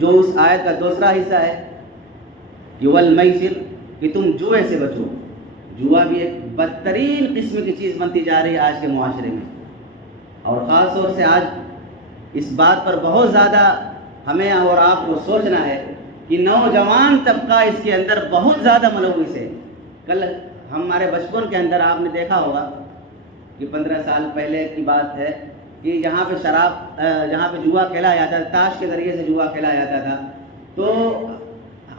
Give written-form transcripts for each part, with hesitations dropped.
جو اس آیت کا دوسرا حصہ ہے کہ والمیسر، کہ تم جوئے سے بچو۔ جوا بھی ایک بدترین قسم کی چیز بنتی جا رہی ہے آج کے معاشرے میں، اور خاص طور سے آج اس بات پر بہت زیادہ ہمیں اور آپ کو سوچنا ہے کہ نوجوان طبقہ اس کے اندر بہت زیادہ ملوث ہے۔ کل ہمارے بچپن کے اندر آپ نے دیکھا ہوگا کہ 15 سال پہلے کی بات ہے کہ جہاں پہ جوا کھیلا جاتا تھا، تاش کے ذریعے سے جوا کھیلا جاتا تھا، تو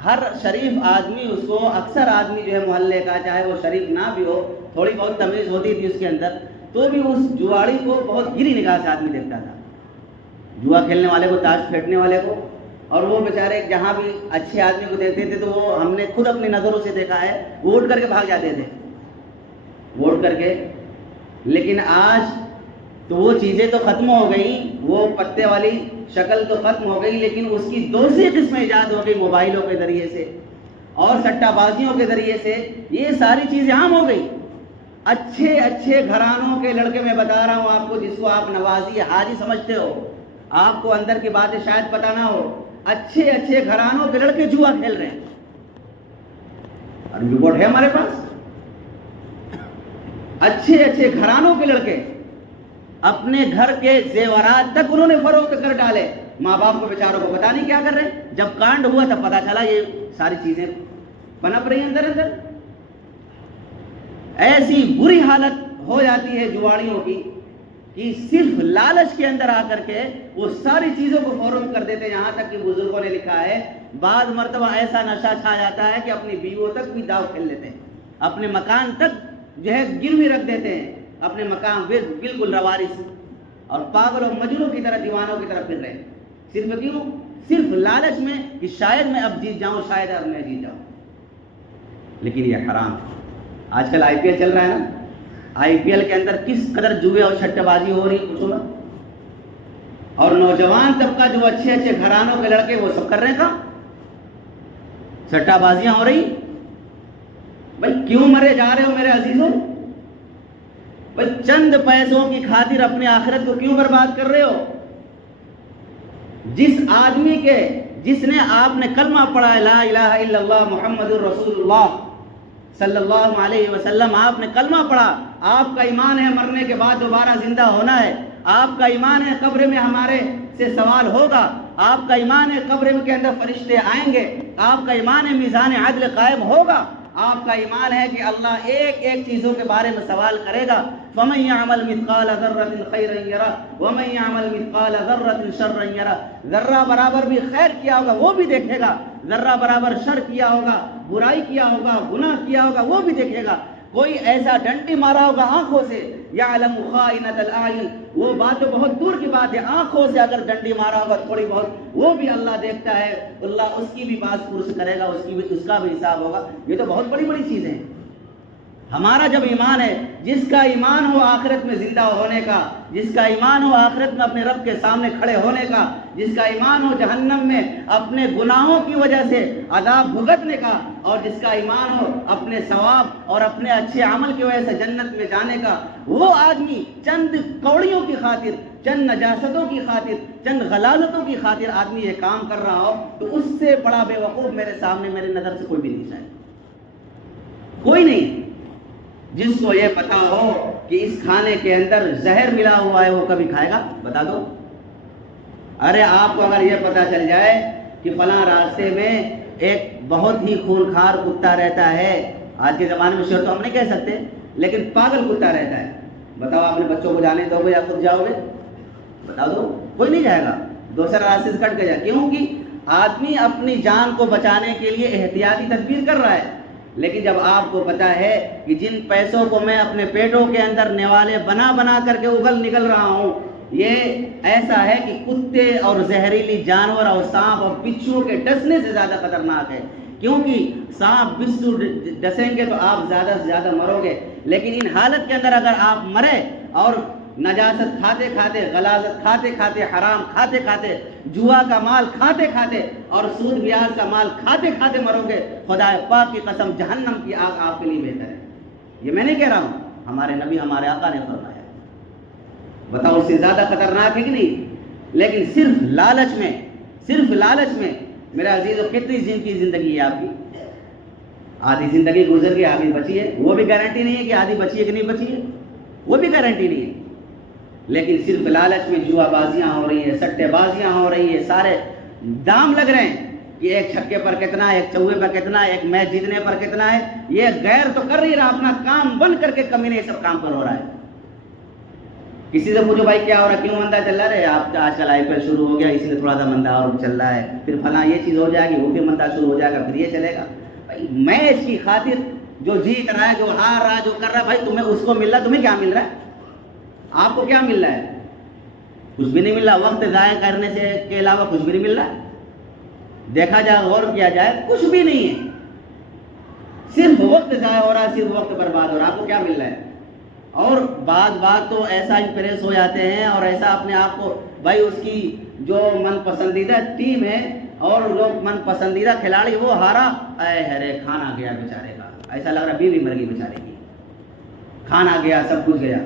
ہر شریف آدمی اس کو، اکثر آدمی جو ہے محلے کا، چاہے وہ شریف نہ بھی ہو، تھوڑی بہت تمیز ہوتی تھی اس کے اندر، تو بھی اس جواڑی کو بہت گری نگاہ سے آدمی دیکھتا تھا، جوا کھیلنے والے کو، تاش پھینکنے والے کو۔ اور وہ بیچارے جہاں بھی اچھے آدمی کو دیکھتے تھے تو وہ ہم نے خود اپنی نظروں سے دیکھا ہے، وہ اٹھ کر کے بھاگ جاتے تھے، وہ اٹھ کر کے۔ لیکن آج تو وہ چیزیں تو ختم ہو گئیں، وہ پتے والی شکل تو ختم ہو گئی، لیکن اس کی دوسری قسم ایجاد ہو گئی موبائلوں کے ذریعے سے اور سٹہ بازیوں کے ذریعے سے، یہ ساری چیزیں عام ہو گئی۔ اچھے اچھے گھرانوں کے لڑکے، میں بتا رہا ہوں آپ کو، جس کو آپ نوازی حاجی سمجھتے ہو، آپ کو اندر کی باتیں شاید پتہ نہ ہو، اچھے اچھے گھرانوں کے لڑکے جوا کھیل رہے ہیں، اور رپورٹ ہے ہمارے پاس۔ اچھے اچھے گھرانوں کے لڑکے اپنے گھر کے زیورات تک انہوں نے فروخت کر ڈالے، ماں باپ کو بیچاروں کو پتا نہیں کیا کر رہے ہیں۔ جب کانڈ ہوا تب پتا چلا یہ ساری چیزیں پنپ رہی ہیں اندر اندر۔ ایسی بری حالت ہو جاتی ہے جواڑیوں کی کہ صرف لالچ کے اندر آ کر کے وہ ساری چیزوں کو فروخت کر دیتے ہیں، یہاں تک کہ بزرگوں نے لکھا ہے بعض مرتبہ ایسا نشہ چھا جاتا ہے کہ اپنی بیویوں تک بھی داؤ کھیل لیتے ہیں، اپنے مکان تک جو ہے گروی رکھ دیتے ہیں، اپنے مکان بالکل روارث اور پاگل اور مجنوں کی طرح، دیوانوں کی طرح پھر رہے ہیں۔ صرف کیوں؟ صرف لالچ میں کہ شاید میں اب جیت جاؤں، شاید اب میں جیت جاؤں۔ لیکن یہ حرام ہے۔ آج کل آئی پی ایل چل رہا ہے نا، آئی پی ایل کے اندر کس قدر جوئے اور چھٹے بازی ہو رہی پوچھو نا، اور نوجوان طبقہ جو اچھے اچھے گھرانوں کے لڑکے وہ سب کر رہے ہیں کام، سٹہ بازیاں ہو رہی۔ بھائی کیوں مرے جا رہے ہو میرے عزیزوں؟ بھائی چند پیسوں کی خاطر اپنی آخرت کو کیوں برباد کر رہے ہو؟ جس آدمی کے، جس نے، آپ نے کلمہ پڑھا ہے لا الہ الا اللہ محمد الرسول اللہ صلی اللہ علیہ وسلم، آپ نے کلمہ پڑھا، آپ کا ایمان ہے مرنے کے بعد دوبارہ زندہ ہونا ہے، آپ کا ایمان ہے قبر میں ہمارے سے سوال ہوگا، آپ کا ایمان ہے قبر کے اندر فرشتے آئیں گے، آپ کا ایمان ہے میزان عدل قائم ہوگا، آپ کا ایمان ہے کہ اللہ ایک ایک چیزوں کے بارے میں سوال کرے گا۔ فَمَن يَعْمَلْ مِثْقَالَ ذَرَّةٍ خَيْرًا يَرَهُ وَمَن يَعْمَلْ مِثْقَالَ ذَرَّةٍ شَرًّا يَرَهُ، ذرہ برابر بھی خیر کیا ہوگا وہ بھی دیکھے گا، ذرہ برابر شر کیا ہوگا، برائی کیا ہوگا، گناہ کیا ہوگا وہ بھی دیکھے گا۔ کوئی ایسا ڈنڈی مارا ہوگا آنکھوں سے، یعلم خائنۃ الاعین، وہ بات تو بہت دور کی بات ہے، آنکھوں سے اگر ڈنڈی مارا ہوگا تھوڑی بہت، وہ بھی اللہ دیکھتا ہے، اللہ اس کی بھی بات پرس کرے گا، اس کا بھی حساب ہوگا۔ یہ تو بہت بڑی بڑی چیزیں ہیں۔ ہمارا جب ایمان ہے، جس کا ایمان ہو آخرت میں زندہ ہونے کا، جس کا ایمان ہو آخرت میں اپنے رب کے سامنے کھڑے ہونے کا، جس کا ایمان ہو جہنم میں اپنے گناہوں کی وجہ سے عذاب بھگتنے کا، اور جس کا ایمان ہو اپنے ثواب اور اپنے اچھے عمل کی وجہ سے جنت میں جانے کا، وہ آدمی چند کوڑیوں کی خاطر، چند نجاستوں کی خاطر، چند غلاظتوں کی خاطر آدمی یہ کام کر رہا ہو، تو اس سے بڑا بے وقوف میرے سامنے، میرے نظر سے کوئی بھی نہیں، شاید کوئی نہیں۔ جس کو یہ پتا ہو کہ اس کھانے کے اندر زہر ملا ہوا ہے وہ کبھی کھائے گا؟ بتا دو۔ ارے آپ کو اگر یہ پتا چل جائے کہ فلاں راستے میں ایک بہت ہی خونخوار کتا رہتا ہے، آج کے زمانے میں شیر تو ہم نہیں کہہ سکتے، لیکن پاگل کتا رہتا ہے، بتاؤ اپنے بچوں کو جانے دو گے یا خود جاؤ گے؟ بتا دو، کوئی نہیں جائے گا، دوسرا راستے سے کٹ کے جائے۔ کیونکہ آدمی اپنی جان کو بچانے کے لیے احتیاطی تدبیر کر رہا ہے، لیکن جب آپ کو پتا ہے کہ جن پیسوں کو میں اپنے پیٹوں کے اندر نوالے بنا بنا کر کے اگل نکل رہا ہوں، یہ ایسا ہے کہ کتے اور زہریلی جانور اور سانپ اور بچھو کے ڈسنے سے زیادہ خطرناک ہے۔ کیونکہ سانپ بچھو ڈسیں گے تو آپ زیادہ سے زیادہ مرو گے، لیکن ان حالت کے اندر اگر آپ مرے اور نجاست کھاتے کھاتے، غلاظت کھاتے کھاتے، حرام کھاتے کھاتے، جوا کا مال کھاتے کھاتے اور سود بیاج کا مال کھاتے کھاتے مرو گے، خدا پاک کی قسم جہنم کی آگ آپ کے لیے بہتر ہے۔ یہ میں نہیں کہہ رہا ہوں، ہمارے نبی ہمارے آقا نے فرمایا۔ بتاؤ اس سے زیادہ خطرناک ہے کہ نہیں؟ لیکن صرف لالچ میں صرف لالچ میں میرے عزیزوں کتنی کی زندگی ہے آپ کی؟ آدھی زندگی گزر گئی، آدھی بچی ہے، وہ بھی گارنٹی نہیں ہے کہ آدھی بچی ہے کہ نہیں بچی ہے، وہ بھی گارنٹی نہیں ہے۔ لیکن صرف لالچ میں جوا بازیاں ہو رہی ہیں، سٹے بازیاں ہو رہی ہیں، سارے دام لگ رہے ہیں کہ ایک چھکے پر کتنا ہے، ایک چوہے پر کتنا ہے، ایک میچ جیتنے پر کتنا ہے۔ یہ غیر تو کر نہیں رہا، اپنا کام بند کر کے کمینے یہ سب کام پر ہو رہا ہے۔ کسی سے پوچھو بھائی کیا ہو رہا ہے، کیوں مندہ چل رہا ہے؟ آپ کا آج کل IPL شروع ہو گیا، اسی لیے تھوڑا سا مندہ اور چل رہا ہے، پھر فلاں یہ چیز ہو جائے گی، وہ پھر مندہ شروع ہو جائے گا، پھر یہ چلے گا۔ بھائی میچ کی خاطر جو جیت رہا ہے، جو ہار رہا ہے، جو کر رہا ہے، بھائی تمہیں اس کو مل رہا ہے، تمہیں کیا مل رہا ہے؟ آپ کو کیا مل رہا ہے؟ کچھ بھی نہیں مل رہا۔ وقت ضائع کرنے سے کے علاوہ کچھ بھی نہیں مل رہا ہے۔ دیکھا جائے، غور کیا جائے، کچھ بھی نہیں ہے، صرف وقت ضائع ہو رہا ہے، صرف وقت برباد ہو رہا ہے۔ آپ کو کیا مل رہا ہے؟ اور بعض بات تو ایسا امپریس ہو جاتے ہیں اور ایسا اپنے آپ کو، بھائی اس کی جو من پسندیدہ ٹیم ہے اور جو من پسندیدہ کھلاڑی وہ ہارا، اے ہرے کھانا گیا بیچارے کا، ایسا لگ رہا بیوی مر گئی بیچارے کی، کھانا گیا، سب کچھ گیا۔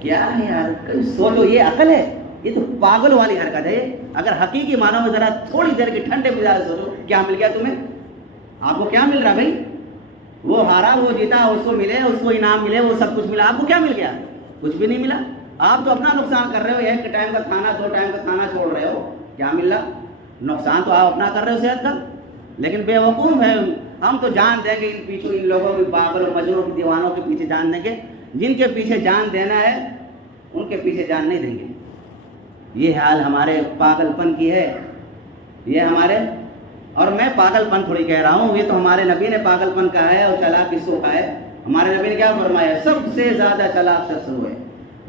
کیا ہے یار، سوچو، یہ عقل ہے؟ یہ تو پاگل والی حرکت ہے۔ اگر حقیقی معنوں میں ذرا تھوڑی دیر کے ٹھنڈے مزاج سوچو، کیا مل گیا تمہیں؟ آپ کو کیا مل رہا بھائی؟ وہ ہارا، وہ جیتا، اس کو ملے، اس کو انعام ملے، وہ سب کچھ ملا، آپ کو کیا مل گیا؟ کچھ بھی نہیں ملا۔ آپ تو اپنا نقصان کر رہے ہو، ایک ٹائم کا کھانا، 2 ٹائم کا کھانا چھوڑ رہے ہو، کیا مل رہا؟ نقصان تو آپ اپنا کر رہے ہو صحت کا۔ لیکن بے وقوف ہے ہم، تو جان دیں گے ان پیچھے، ان لوگوں کی پاگل و مجنوں کی دیوانوں کے پیچھے جان دیں گے۔ جن کے پیچھے جان دینا ہے ان کے پیچھے جان نہیں دیں گے۔ یہ حال ہمارے پاگل پن کی ہے، یہ ہمارے، اور میں پاگل پن تھوڑی کہہ رہا ہوں، یہ تو ہمارے نبی نے پاگل پن کہا ہے، اور چلاک کس کو کہا ہے؟ ہمارے نبی نے کیا فرمایا؟ سب سے زیادہ چلاک شخص وہ ہے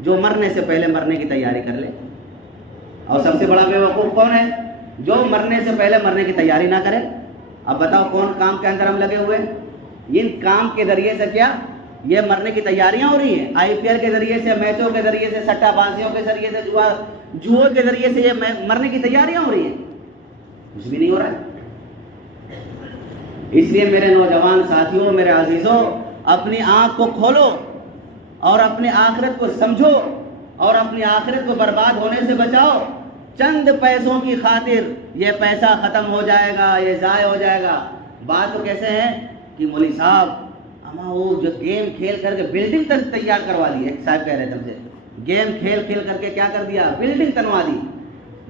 جو مرنے سے پہلے مرنے کی تیاری کر لے۔ اور سب سے بڑا بے وقوف کون ہے؟ جو مرنے سے پہلے مرنے کی تیاری نہ کرے۔ اب بتاؤ کون کام کے اندر ہم لگے ہوئے ہیں؟ ان کام کے ذریعے سے کیا یہ مرنے کی تیاریاں ہو رہی ہیں؟ IPL کے ذریعے سے، میچوں کے ذریعے سے، سٹا بازیوں کے ذریعے سے، جوئے کے ذریعے سے یہ مرنے کی تیاریاں ہو رہی ہیں؟ کچھ بھی نہیں ہو رہا ہے۔ اس لیے میرے نوجوان ساتھیوں، میرے عزیزوں، اپنی آنکھ کو کھولو اور اپنے آخرت کو سمجھو اور اپنی آخرت کو برباد ہونے سے بچاؤ۔ چند پیسوں کی خاطر یہ پیسہ ختم ہو جائے گا، یہ ضائع ہو جائے گا۔ بات تو کیسے ہے کہ مولوی صاحب ہمیں وہ جو گیم کھیل کر کے بلڈنگ تک تیار کروا لی، ایک صاحب کہہ رہے تھے مجھے، گیم کھیل کھیل کر کے کیا کر دیا؟ بلڈنگ تنوا دی،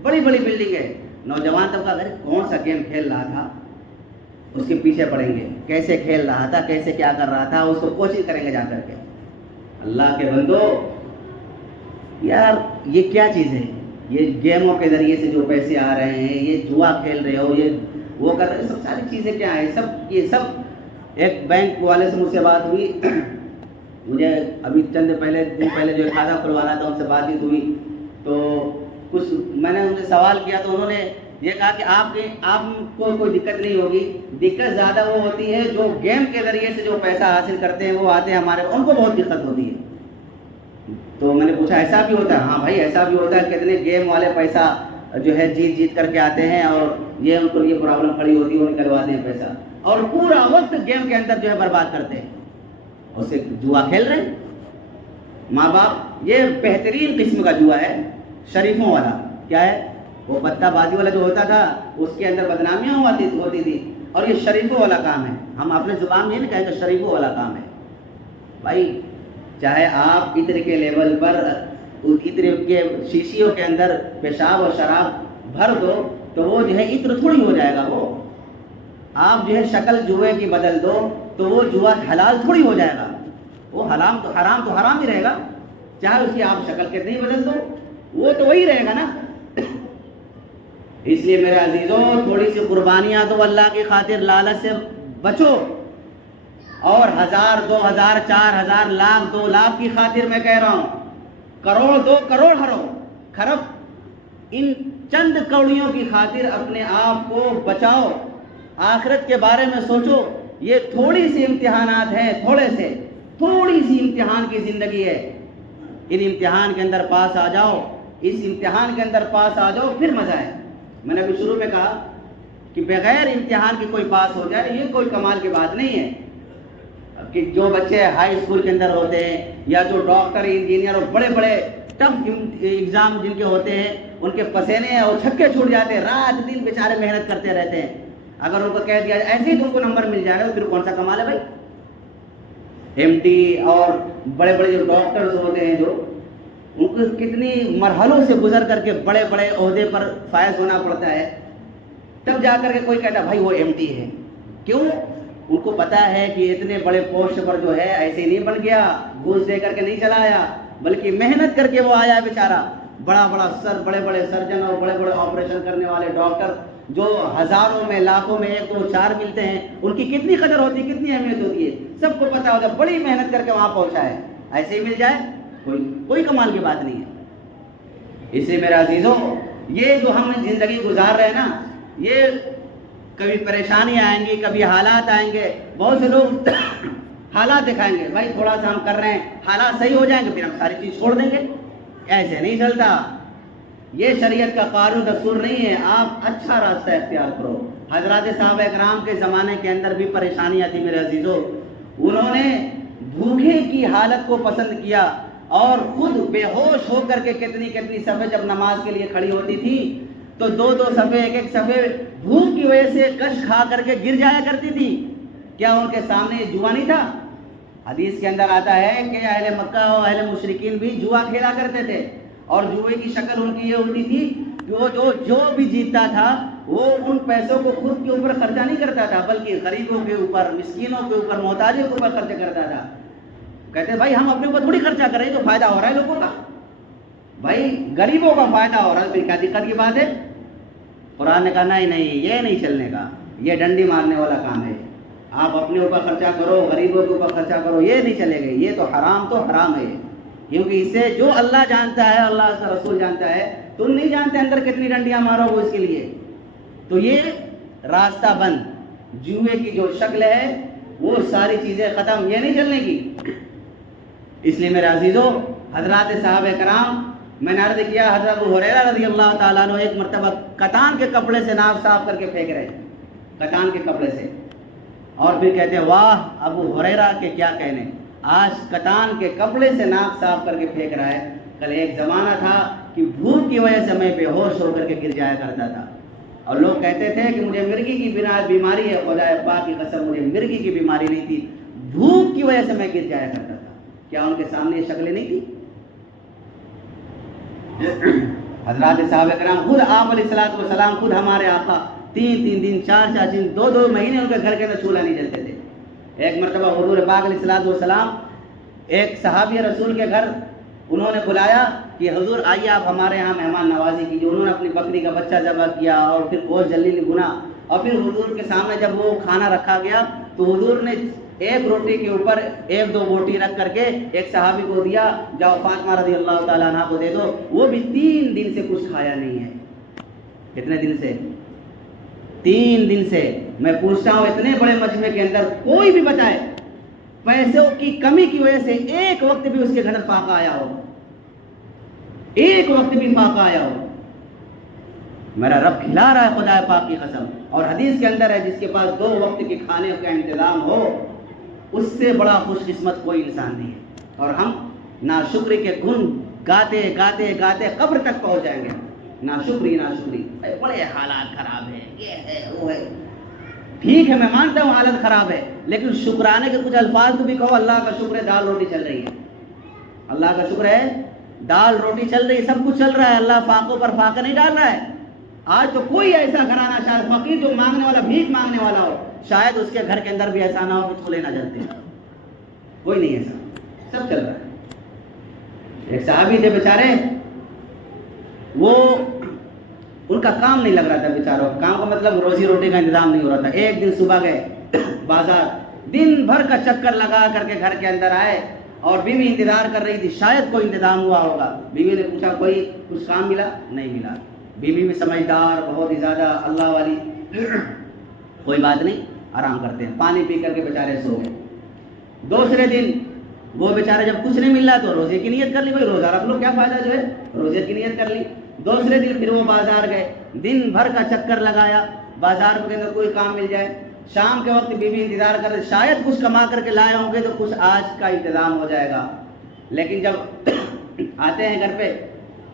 بڑی بڑی بلڈنگ ہے۔ نوجوان طبقہ ارے کون سا گیم کھیل رہا تھا، اس کے پیچھے پڑیں گے، کیسے کھیل رہا تھا، کیسے کیا کر رہا تھا، اس کو کوشش کریں گے جا کر کے۔ اللہ کے بندو، یار یہ کیا چیز ہے؟ یہ گیموں کے ذریعے سے جو پیسے آ رہے ہیں، یہ جوا کھیل رہے ہو، یہ وہ کر رہے ہو، سب ساری چیزیں کیا ہیں؟ سب یہ سب ایک بینک والے سے مجھ سے بات ہوئی، مجھے ابھی چند دن پہلے جو کھاتہ کھلوانا تھا ان سے بات چیت ہوئی، تو کچھ میں نے ان سے سوال کیا تو انہوں نے یہ کہا کہ آپ کو کوئی دقت نہیں ہوگی، دقت زیادہ وہ ہوتی ہے جو گیم کے ذریعے سے جو پیسہ حاصل کرتے ہیں، وہ آتے ہیں ہمارے، ان کو بہت دقت ہوتی ہے۔ تو میں نے پوچھا ایسا بھی ہوتا ہے؟ ہاں بھائی ایسا بھی ہوتا ہے، کتنے گیم والے پیسہ جو ہے جیت کر کے آتے ہیں اور یہ ان کو یہ پرابلم کھڑی ہوتی ہے، وہ نکلواتے ہیں پیسہ اور پورا وقت گیم کے اندر جو ہے برباد کرتے ہیں، اس سے جوا کھیل رہے ہیں ماں باپ۔ یہ بہترین قسم کا جوا ہے، شریفوں والا۔ کیا ہے وہ؟ پتہ بازی والا جو ہوتا تھا اس کے اندر بدنامیاں ہوتی تھی، اور یہ شریفوں والا کام ہے۔ ہم اپنے زبان میں یہ نہیں کہیں کہ شریفوں والا کام ہے۔ بھائی چاہے آپ عطر کے لیول پر عطر کے شیشیوں کے اندر پیشاب اور شراب بھر دو تو وہ جو ہے عطر تھوڑی ہو جائے گا۔ وہ آپ جو ہے شکل جوئے کی بدل دو تو وہ جوا حلال تھوڑی ہو جائے گا۔ وہ حرام تو حرام ہی رہے گا، چاہے اس کی آپ شکل کتنی بدل دو، وہ تو وہی رہے گا نا۔ اس لیے میرے عزیزوں، تھوڑی سی قربانیاں دو اللہ کی خاطر، لالچ سے بچو، اور 1000 2000 4000 لاکھ 2 لاکھ کی خاطر میں کہہ رہا ہوں، کروڑ 2 کروڑ ہرو خرب، ان چند کوڑیوں کی خاطر اپنے آپ کو بچاؤ، آخرت کے بارے میں سوچو۔ یہ تھوڑی سی امتحانات ہیں، تھوڑی سی امتحان کی زندگی ہے، ان امتحان کے اندر پاس آ جاؤ، اس امتحان کے اندر پاس آ جاؤ، پھر مزہ ہے۔ میں نے ابھی شروع میں کہا کہ بغیر امتحان کے کوئی پاس ہو جائے یہ کوئی کمال کی بات نہیں ہے، کہ جو بچے ہائی اسکول کے اندر ہوتے ہیں یا جو ڈاکٹر انجینئر اور بڑے بڑے ٹف ایگزام جن کے ہوتے ہیں، ان کے پسینے اور چھکے چھوٹ جاتے ہیں، رات دن بیچارے محنت کرتے رہتے ہیں. اگر ان کو کہہ دیا ایسے ہی تم کو نمبر مل جائے گا تو پھر کون سا کمال ہے بھائی. ایم ڈی اور بڑے بڑے جو ڈاکٹرز ہوتے ہیں جو ان کو کتنی مرحلوں سے گزر کر کے بڑے بڑے عہدے پر فائز ہونا پڑتا ہے، تب جا کر کے کوئی کہتا بھائی وہ ایم ڈی ہے. کیوں؟ ان کو پتا ہے کہ اتنے بڑے پوسٹ پر جو ہے ایسے نہیں بن گیا، گھوس دے کر کے نہیں چلا آیا، بلکہ محنت کر کے وہ آیا بیچارہ. بڑا بڑا بڑے بڑے سرجن اور بڑے بڑے آپریشن کرنے والے ڈاکٹر جو ہزاروں میں لاکھوں میں 1 2 4 ملتے ہیں، ان کی کتنی قدر ہوتی ہے، کتنی اہمیت ہوتی ہے، سب کو پتا ہوتا ہے. بڑی محنت کر کے وہاں پہنچا ہے، ایسے ہی مل جائے کوئی کمال کی بات نہیں ہے. اس لیے میرے عزیزوں، یہ جو ہم زندگی گزار رہے ہیں نا، یہ کبھی پریشانی آئیں گی، کبھی حالات آئیں گے. بہت سے لوگ حالات دکھائیں گے، بھائی تھوڑا سا ہم کر رہے ہیں، حالات صحیح ہو جائیں گے پھر ہم ساری چیز چھوڑ دیں گے. ایسے نہیں چلتا. یہ شریعت کا قانون دستور نہیں ہے. آپ اچھا راستہ اختیار کرو. حضرات صحابہ کرام کے زمانے کے اندر بھی پریشانیاں تھی میرے عزیزوں. انہوں نے بھوکے کی حالت کو پسند کیا اور خود بے ہوش ہو کر کے کتنی صفحے جب نماز کے لیے کھڑی ہوتی تھی تو 2 صفحے 1 صفحے بھوک کی وجہ سے کش کھا کر کے گر جایا کرتی تھی. کیا ان کے سامنے جوا نہیں تھا؟ حدیث کے اندر آتا ہے کہ اہل مکہ اور اہل مشرکین بھی جوا کھیلا کرتے تھے، اور جوئے کی شکل ان کی یہ ہوتی تھی کہ وہ جو بھی جیتتا تھا وہ ان پیسوں کو خود کے اوپر خرچہ نہیں کرتا تھا، بلکہ غریبوں کے اوپر، مسکینوں کے اوپر، محتاجوں کے اوپر خرچ کرتا تھا. کہتے بھائی ہم اپنے اوپر تھوڑی خرچہ کر رہے ہیں، تو فائدہ ہو رہا ہے لوگوں کا، بھائی غریبوں کا فائدہ ہو رہا ہے، پھر کیا دقت کی بات ہے. قرآن نے کہا نہیں یہ نہیں چلنے کا، یہ ڈنڈی مارنے والا کام ہے. آپ اپنے اوپر خرچہ کرو، غریبوں کے اوپر خرچہ کرو، یہ نہیں چلے گا. یہ تو حرام ہے، کیونکہ اس سے جو اللہ جانتا ہے، اللہ کا رسول جانتا ہے، تم نہیں جانتے اندر کتنی ڈنڈیاں مارو گے اس کے لیے. تو یہ راستہ بند، جوئے کی جو شکل ہے وہ ساری چیزیں ختم، یہ نہیں چلنے کی. اس لیے میرے عزیزوں، حضرات صحابہ کرام، میں نے عرض کیا حضرت ابو ہریرہ رضی اللہ تعالیٰ عنہ ایک مرتبہ کتان کے کپڑے سے ناک صاف کر کے پھینک رہے، کتان کے کپڑے سے، اور پھر کہتے ہیں واہ ابو ہریرہ کے کیا کہنے، آج کتان کے کپڑے سے ناک صاف کر کے پھینک رہا ہے. کل ایک زمانہ تھا کہ بھوک کی وجہ سے میں بے ہوش ہو کر کے گر جایا کرتا تھا، اور لوگ کہتے تھے کہ مجھے مرگی کی بیماری ہے. خدا پاک کی قسم مجھے مرگی کی بیماری نہیں تھی، بھوک کی وجہ سے میں گر جایا کرتا تھا. کیا ان کے سامنے یہ شکلیں نہیں تھی؟ حضرات صحابہ کرام خود آپ علیہ الصلوۃ والسلام، خود ہمارے آقا 3 دن 4 دن 2 مہینے ان کے گھر کے اندر چولہا نہیں جلتے تھے. ایک مرتبہ حضور پاک علیہ الصلوۃ والسلام ایک صحابی رسول کے گھر انہوں نے بلایا کہ حضور آئیے آپ ہمارے یہاں مہمان نوازی کیجیے. انہوں نے اپنی بکری کا بچہ ذبح کیا اور پھر گوشت جلی بھنا، اور پھر حضور کے سامنے جب وہ کھانا رکھا گیا تو حضور نے ایک روٹی کے اوپر 1 2 بوٹی رکھ کر کے ایک صحابی کو دیا، جاؤ فاطمہ رضی اللہ تعالیٰ عنہ کو دے دو. وہ بھی 3 دن سے کچھ کھایا نہیں ہے. کتنے دن سے؟ 3 دن سے. میں پوچھتا ہوں اتنے بڑے مجمع کے اندر کوئی بھی بتائے پیسوں کی کمی کی وجہ سے ایک وقت بھی اس کے گھر فاقہ آیا ہو، ایک وقت بھی فاقہ آیا ہو؟ میرا رب کھلا رہا ہے خدا پاک کی قسم. اور حدیث کے اندر ہے جس کے پاس 2 وقت کے کھانے کا انتظام ہو اس سے بڑا خوش قسمت کوئی انسان نہیں ہے. اور ہم ناشکری کے گن گاتے گاتے گاتے قبر تک پہنچ جائیں گے. ناشکری بڑے حالات خراب ہیں، یہ ہے وہ ہے. ٹھیک ہے میں مانتا ہوں حالت خراب ہے، لیکن شکرانے کے کچھ الفاظ تو بھی کہو. اللہ کا شکر ہے دال روٹی چل رہی ہے، اللہ کا شکر ہے دال روٹی چل رہی ہے، سب کچھ چل رہا ہے. اللہ فاقوں پر فاقہ نہیں ڈال رہا ہے. آج تو کوئی ایسا گھرانہ شاید فقیر جو مانگنے والا، بھیک مانگنے والا ہو، شاید اس کے گھر کے اندر بھی ایسا نہ ہو کہ تھولے نہ جلتے ہیں. کوئی نہیں ایسا، سب چل رہا ہے. ایک صحابی تھے بیچارے، وہ ان کا کام نہیں لگ رہا تھا بیچاروں. کام کا مطلب روزی روٹی کا انتظام نہیں ہو رہا تھا. ایک دن صبح گئے بازار، دن بھر کا چکر لگا کر کے گھر کے اندر آئے، اور بیوی انتظار کر رہی تھی شاید کوئی انتظام ہوا ہوگا. بیوی نے پوچھا کوئی کچھ کام ملا؟ نہیں ملا. بیوی بھی سمجھدار، بہت ہی زیادہ اللہ والی، کوئی بات نہیں آرام کرتے ہیں. پانی پی کر کے بیچارے سو گئے. دوسرے دن وہ بیچارے جب کچھ نہیں مل رہا تو روزے کی نیت کر لی، بھائی روزہ رکھ لو کیا فائدہ جو ہے، روزے کی نیت کر لی. دوسرے دن پھر وہ بازار گئے، دن بھر کا چکر لگایا بازار کے اندر کوئی کام مل جائے. شام کے وقت بیوی انتظار کر رہے، شاید کچھ کما کر کے لائے ہوں گے تو کچھ آج کا انتظام ہو جائے گا. لیکن جب آتے ہیں گھر پہ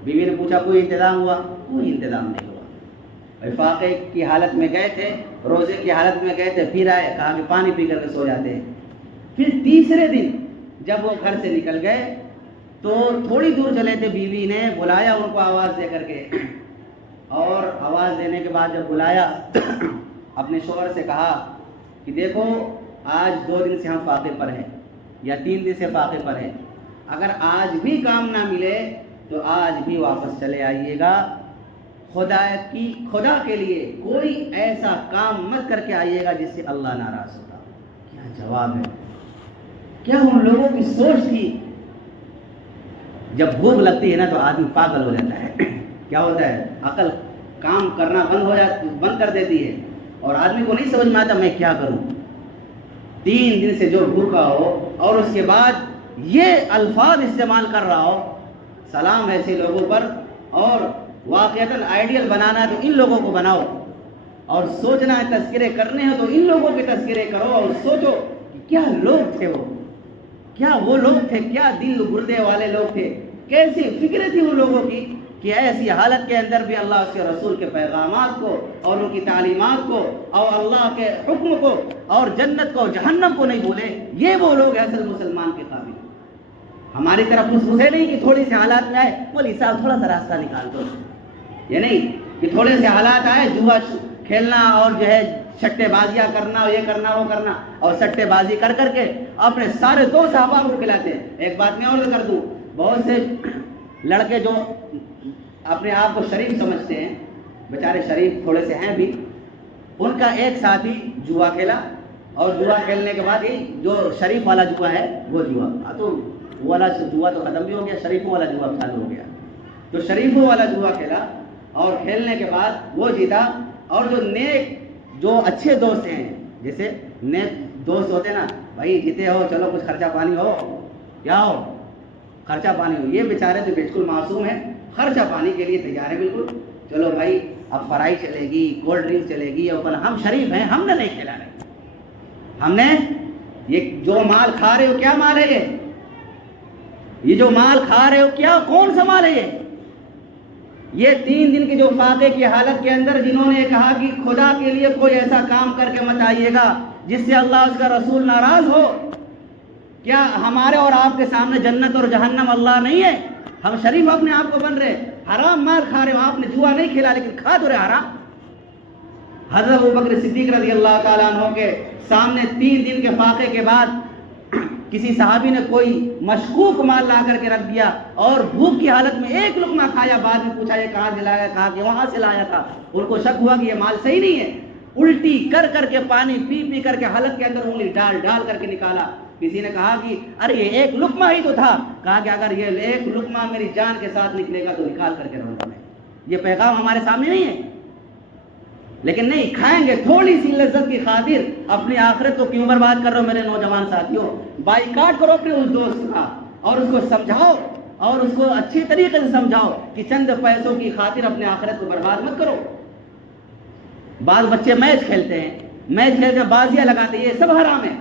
بیوی نے پوچھا کوئی انتظام ہوا؟ کوئی انتظام نہیں ہوا۔ فاقے کی حالت میں گئے تھے، روزے کی حالت میں گئے تھے، پھر آئے، کہا کہ پانی پی کر کے سو جاتے ہیں۔ پھر تیسرے دن جب وہ گھر سے نکل گئے تو تھوڑی دور چلے تھے، بیوی نے بلایا ان کو آواز دے کر کے، اور آواز دینے کے بعد جب بلایا اپنے شوہر سے کہا کہ دیکھو آج 2 دن سے ہم فاقے پر ہیں یا 3 دن سے فاقے پر ہیں، اگر آج بھی کام نہ ملے تو آج بھی واپس چلے آئیے گا، خدا کے لیے کوئی ایسا کام مت کر کے آئیے گا جس سے اللہ ناراض ہوگا۔ کیا جواب ہے، کیا ان لوگوں کی سوچ تھی۔ جب بھوک لگتی ہے نا تو آدمی پاگل ہو جاتا ہے، کیا ہوتا ہے، عقل کام کرنا بند کر دیتی ہے، اور آدمی کو نہیں سمجھ میں آتا میں کیا کروں۔ 3 دن سے جو بھوکا ہو اور اس کے بعد یہ الفاظ استعمال کر رہا ہو، سلام ایسے لوگوں پر، اور واقعتاً آئیڈیل بنانا ہے تو ان لوگوں کو بناؤ، اور سوچنا ہے تذکرے کرنے ہیں تو ان لوگوں کے تذکرے کرو، اور سوچو کہ کیا لوگ تھے وہ، کیا وہ لوگ تھے، کیا دل گردے والے لوگ تھے، کیسی فکریں تھی ان لوگوں کی کہ ایسی حالت کے اندر بھی اللہ اس کے رسول کے پیغامات کو اور ان کی تعلیمات کو اور اللہ کے حکم کو اور جنت کو جہنم کو نہیں بھولے۔ یہ وہ لوگ ہیں اصل مسلمان کے قابل۔ ہماری طرف مسئلے نہیں کہ تھوڑی سے حالات میں آئے مولوی صاحب تھوڑا سا راستہ نکال دو، یہ نہیں کہ تھوڑے سے حالات آئے جوا کھیلنا اور جو ہے سٹے بازیاں کرنا، یہ کرنا وہ کرنا، اور سٹے بازی کر کر کے اپنے سارے 2 صحابہ کو کھلاتے ہیں۔ ایک بات میں اور کر دوں، بہت سے لڑکے جو اپنے آپ کو شریف سمجھتے ہیں، بیچارے شریف تھوڑے سے ہیں بھی، ان کا ایک ساتھی جوا کھیلا، اور جوا کھیلنے کے بعد ہی جو شریف والا جوا ہے وہ جوا، تو وہ والا جوا تو ختم بھی ہو گیا، شریفوں والا جوا چالو ہو گیا۔ تو شریفوں والا جوا کھیلا اور کھیلنے کے بعد وہ جیتا، اور جو نیک جو اچھے دوست ہیں، جیسے نیک دوست ہوتے نا، بھائی جیتے ہو چلو کچھ خرچہ پانی ہو، کیا ہو خرچہ پانی ہو، یہ بیچارے تو بالکل معصوم ہیں، خرچہ پانی کے لیے تیار ہے بالکل، چلو بھائی اب فرائی چلے گی، کولڈ ڈرنک چلے گی، اور ہم شریف ہیں، ہم نے نہیں کھلانا، ہم نے یہ جو مال کھا رہے ہو کیا مال ہے، یہ جو مال کھا رہے ہو کیا کون سا مال ہے یہ 3 دن کی جو فاقے کی حالت کے اندر جنہوں نے کہا کہ خدا کے لیے کوئی ایسا کام کر کے مت آئیے گا جس سے اللہ اس کا رسول ناراض ہو، کیا ہمارے اور آپ کے سامنے جنت اور جہنم اللہ نہیں ہے؟ ہم شریف اپنے آپ کو بن رہے، حرام مال کھا رہے ہو، آپ نے جوا نہیں کھیلا لیکن کھا تو رہے حرام۔ حضرت ابوبکر صدیق رضی اللہ تعالیٰ عنہ کے سامنے 3 دن کے فاقے کے بعد کسی صحابی نے کوئی مشکوک مال لا کر کے رکھ دیا، اور بھوک کی حالت میں ایک لقمہ کھایا، بعد میں پوچھا یہ کہاں سے لایا، کہا کہ وہاں سے لایا تھا، ان کو شک ہوا کہ یہ مال صحیح نہیں ہے، الٹی کر کر کے پانی پی پی کر کے حلق کے اندر انگلی ڈال ڈال کر کے نکالا۔ کسی نے کہا کہ ارے یہ ایک لقمہ ہی تو تھا، کہا کہ اگر یہ ایک لقمہ میری جان کے ساتھ نکلے گا تو نکال کر کے رہوں گا میں۔ یہ پیغام ہمارے سامنے نہیں ہے، لیکن نہیں کھائیں گے تھوڑی سی لذت کی خاطر، اپنی آخرت کو کیوں برباد کر رہے ہو میرے نوجوان ساتھیوں؟ بائیکاٹ کرو اپنے اس دوست کا، اور اس کو سمجھاؤ اور اس کو اچھی طریقے سے سمجھاؤ کہ چند پیسوں کی خاطر اپنے آخرت کو برباد مت کرو۔ بعض بچے میچ کھیلتے ہیں، بازیاں لگاتے ہیں، یہ سب حرام ہے،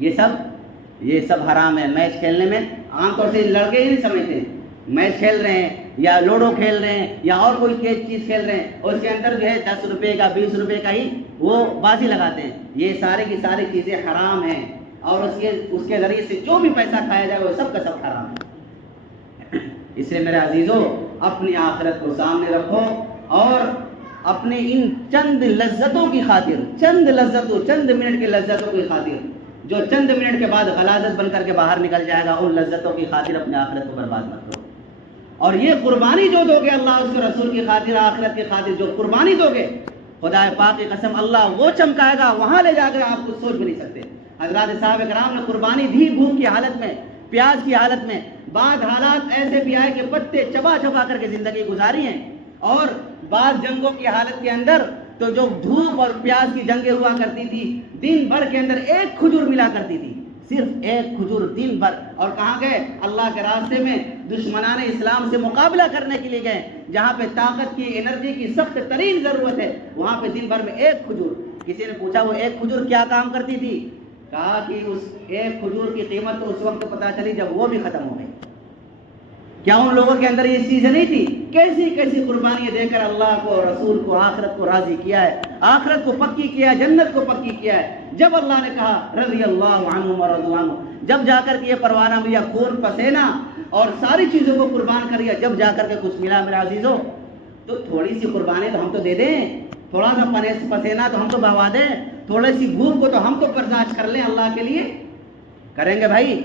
یہ سب حرام ہے۔ میچ کھیلنے میں عام طور سے لڑکے ہی نہیں سمجھتے ہیں، میچ کھیل رہے ہیں یا لوڈو کھیل رہے ہیں یا اور کوئی چیز کھیل رہے ہیں، اور اس کے اندر جو ہے 10 روپے کا 20 روپے کا ہی وہ بازی لگاتے ہیں، یہ سارے کی ساری چیزیں حرام ہیں، اور اس کے ذریعے سے جو بھی پیسہ کھایا جائے وہ سب کا سب حرام ہے۔ اس لیے میرے عزیزوں، اپنی آخرت کو سامنے رکھو، اور اپنے ان چند لذتوں کی خاطر، چند منٹ کی لذتوں کی خاطر، جو چند منٹ کے بعد غلاظت بن کر کے باہر نکل جائے گا، ان لذتوں کی خاطر اپنے آخرت کو برباد مت کرو۔ اور یہ قربانی جو دو گے اللہ اس کے رسول کی خاطر، آخرت کی خاطر جو قربانی دو گے، خدا پاک کی قسم اللہ وہ چمکائے گا، وہاں لے جا کر آپ کچھ سوچ بھی نہیں سکتے۔ حضرات صاحب کرام نے قربانی دی بھوک کی حالت میں، پیاس کی حالت میں، بعض حالات ایسے بھی آئے کہ پتے چبا چبا کر کے زندگی گزاری ہیں، اور بعض جنگوں کی حالت کے اندر تو جو دھوپ اور پیاس کی جنگیں ہوا کرتی تھی، دن بھر کے اندر ایک کھجور ملا کرتی تھی، صرف ایک کھجور دن بھر، اور کہاں گئے؟ اللہ کے راستے میں دشمنان اسلام سے مقابلہ کرنے کے لیے گئے، جہاں پہ طاقت کی، انرجی کی سخت ترین ضرورت ہے، وہاں پہ دن بھر میں ایک کھجور۔ کسی نے پوچھا وہ ایک کھجور کیا کام کرتی تھی؟ کہا کہ اس ایک کھجور کی قیمت تو اس وقت پتہ چلی جب وہ بھی ختم ہو گئی، کیا ان لوگوں کے اندر یہ چیزیں نہیں تھی؟ کیسی کیسی قربانیاں دے کر اللہ کو، رسول کو، آخرت کو راضی کیا ہے، آخرت کو پکی کیا ہے، جنت کو پکی کیا ہے۔ جب اللہ نے کہا رضی اللہ عنہم ورضوا عنہ، جب جا کر کے یہ پروانہ ملا، خون پسینہ اور ساری چیزوں کو قربان کر دیا، جب جا کر کے کچھ ملا میرے عزیزوں، تو تھوڑی سی قربانی تو ہم تو دے دیں، تھوڑا سا پسینہ تو ہم تو بہوا دیں، تھوڑی سی بھوک کو تو ہم تو برداشت کر لیں اللہ کے لیے۔ کریں گے بھائی؟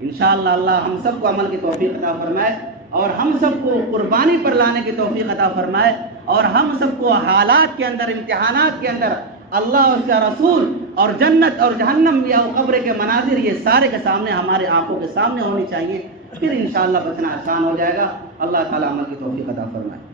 انشاءاللہ اللہ ہم سب کو عمل کی توفیق عطا فرمائے، اور ہم سب کو قربانی پر لانے کی توفیق عطا فرمائے، اور ہم سب کو حالات کے اندر، امتحانات کے اندر اللہ اور اس کا رسول اور جنت اور جہنم یا قبر کے مناظر یہ سارے کے سامنے، ہمارے آنکھوں کے سامنے ہونی چاہیے، پھر انشاءاللہ بچنا آسان ہو جائے گا۔ اللہ تعالیٰ عمل کی توفیق عطا فرمائے۔